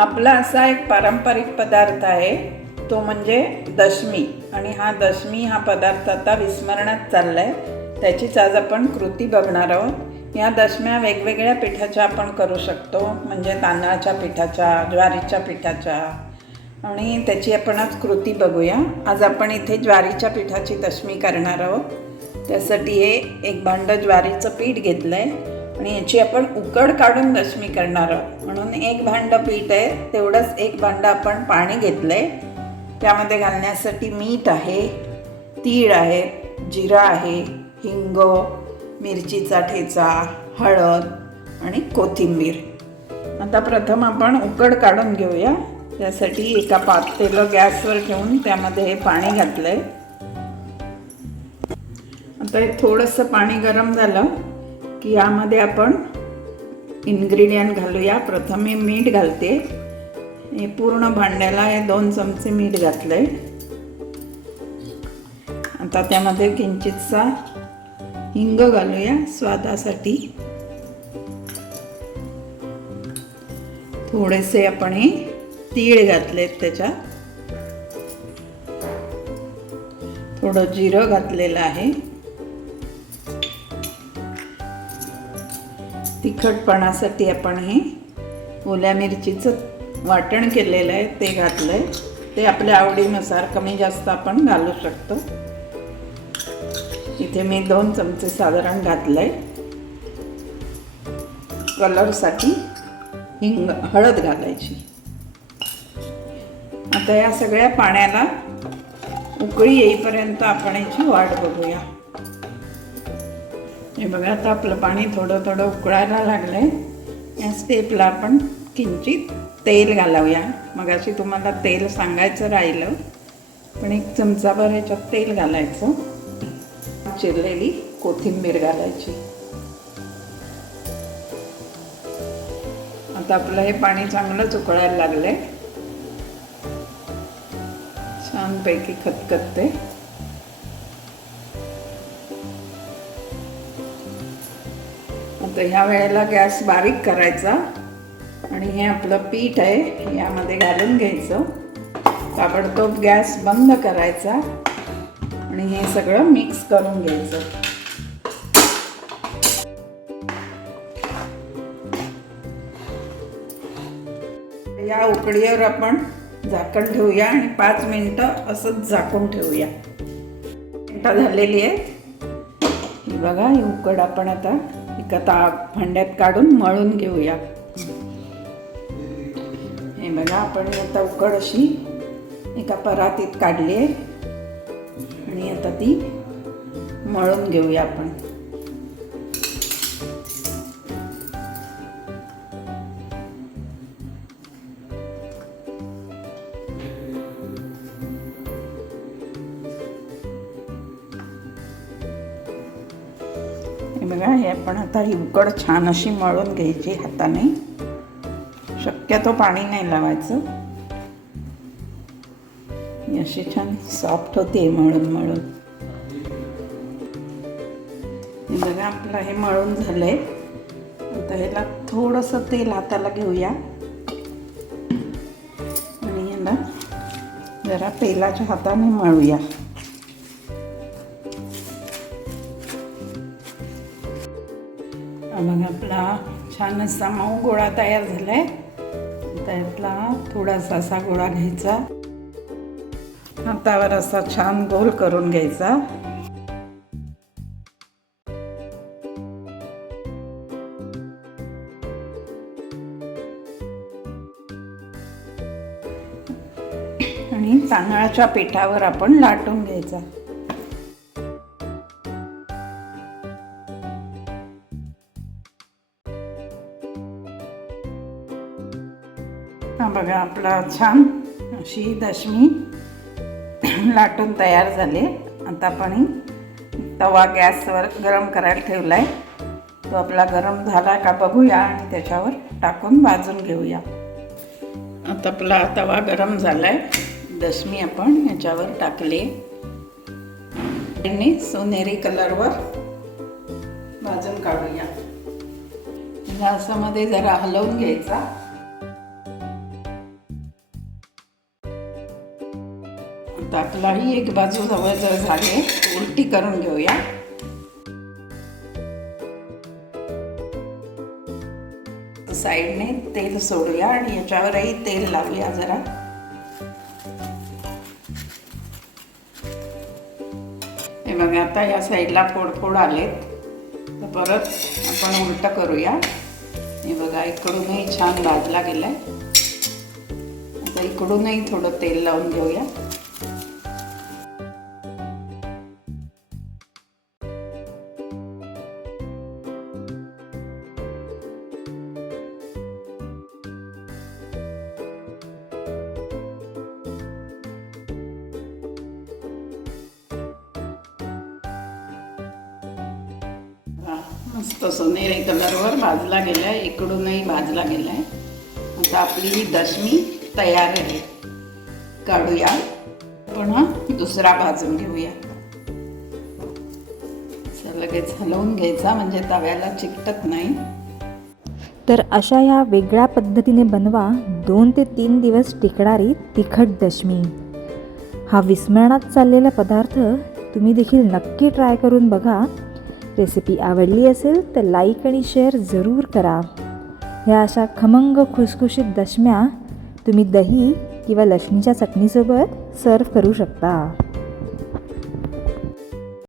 आपला असा एक पारंपरिक पदार्थ आहे तो म्हणजे दशमी. आणि हा दशमी हा पदार्थ आता विस्मरणात चालला आहे त्याचीच आज आपण कृती बघणार आहोत. या दशम्या वेगवेगळ्या पिठाच्या आपण करू शकतो म्हणजे तांदळाच्या पिठाच्या ज्वारीच्या पिठाच्या. आणि त्याची आपण आज कृती बघूया. आज आपण इथे ज्वारीच्या पिठाची दशमी करणार आहोत. त्यासाठी हे एक भांडं ज्वारीचं पीठ घेतलं आहे आणि याची आपण उकड काढून दशमी करणार आहोत. म्हणून एक भांडं पीठ आहे तेवढंच एक भांडं आपण पाणी घेतलं आहे त्यामध्ये घालण्यासाठी मीठ आहे तीळ आहे जिरा आहे हिंग मिरचीचा ठेचा हळद आणि कोथिंबीर. आता प्रथम आपण उकड काढून घेऊया. त्यासाठी एका पातेलं गॅसवर ठेवून त्यामध्ये हे पाणी घातलं आहे आता हे थोडंसं पाणी गरम झालं. की यामध्ये आपण इन्ग्रेडियंट घालूया. प्रथम मी मीठ घालते. हे पूर्ण भांड्याला हे दोन चमचे मीठ घातलं आहे आता त्यामध्ये किंचितसा हिंग घालूया स्वादासाठी. थोडेसे आपण हे तीळ घातलेत त्याच्यात. थोडं जिरं घातलेलं आहे. तिखटपणासाठी आपण हे ओल्या मिरचीचं वाटण केलेलं आहे ते घातलं आहे ते आपल्या आवडीनुसार कमी जास्त आपण घालू शकतो. इथे मी दोन चमचे साधारण घातलं आहे कलरसाठी हिंग हळद घालायची. आता या सगळ्या पाण्याला उकळी येईपर्यंत आपण याची वाट बघूया. हे बघा आता आपलं पाणी थोडं थोडं उकळायला लागलं आहे या स्टेपला आपण किंचित तेल घालावूया. मग अशी तुम्हाला तेल सांगायचं राहिलं पण एक चमचाभर ह्याच्यात तेल घालायचं. चिरलेली कोथिंबीर घालायची. आता आपलं हे पाणी चांगलंच उकळायला लागलं आहे छानपैकी खतखतते. तर ह्या वेळेला गॅस बारीक करायचा. आणि हे आपलं पीठ आहे यामध्ये घालून घ्यायचं. ताबडतोब गॅस बंद करायचा. आणि हे सगळं मिक्स करून घ्यायचं. या उकडीवर आपण झाकण ठेवूया आणि पाच मिनटं असंच झाकून ठेवूया. मिनटं झालेली आहेत. बघा ही उकड आपण आता एका ता भांड्यात काढून मळून घेऊया. हे बघा आपण आता उकड अशी एका परातीत काढली आहे. आणि आता ती मळून घेऊया आपण. बघा हे आपण आता ही उकड छान अशी मळून घ्यायची हाताने. शक्यतो पाणी नाही लावायचं. अशी छान सॉफ्ट होते मळून मळून. हे बघा आपलं हे मळून झालंय. आता ह्याला थोडंसं तेल हाताला घेऊया. आणि ह्याला जरा तेलाच्या हाताने मळूया. मग आपला छान असा मऊ गोळा तयार झाला आहे त्यातला थोडासा असा गोळा घ्यायचा. हातावर असा छान गोल करून घ्यायचा. आणि तांदळाच्या पिठावर आपण लाटून घ्यायचा. बघा आपला छान अशी दशमी लाटून तयार झाली. आता आपण तवा गॅसवर गरम करायला ठेवला आहे तो आपला गरम झाला का बघूया आणि त्याच्यावर टाकून भाजून घेऊया. आता आपला तवा गरम झाला आहे दशमी आपण याच्यावर टाकले. आणि सोनेरी कलरवर भाजून काढूया. म्हणजे गॅसामध्ये जरा हलवून घ्यायचा. आता एक बाजू जवळजवळ झाली उलटी करून घेऊया. साईडने तेल सोडूया आणि याच्यावरही तेल लावूया जरा. हे बघा आता या साईडला फोडफोड आलेत. तर परत आपण उलट करूया. हे बघा इकडूनही छान भाजला गेलाय. आता इकडूनही थोडं तेल लावून घेऊया. मस्त सोनेरी कलरवर भाजला गेलाय इकडूनही भाजला गेलाय. आता आपली ही दशमी तयार आहे. काढूया. पण हा दुसरा भाजून घेऊया. लगेच हलवून घ्यायचा म्हणजे तव्याला चिकटत नाही. तर अशा ह्या वेगळ्या पद्धतीने बनवा दोन ते तीन दिवस टिकणारी तिखट दशमी. हा विस्मरणात चाललेला पदार्थ तुम्ही देखील नक्की ट्राय करून बघा. रेसिपी आवडली असेल तर लाईक आणि शेअर जरूर करा. ह्या अशा खमंग खुसखुशीत दशम्या तुम्ही दही किंवा लसणीच्या चटणीसोबत सर्व करू शकता.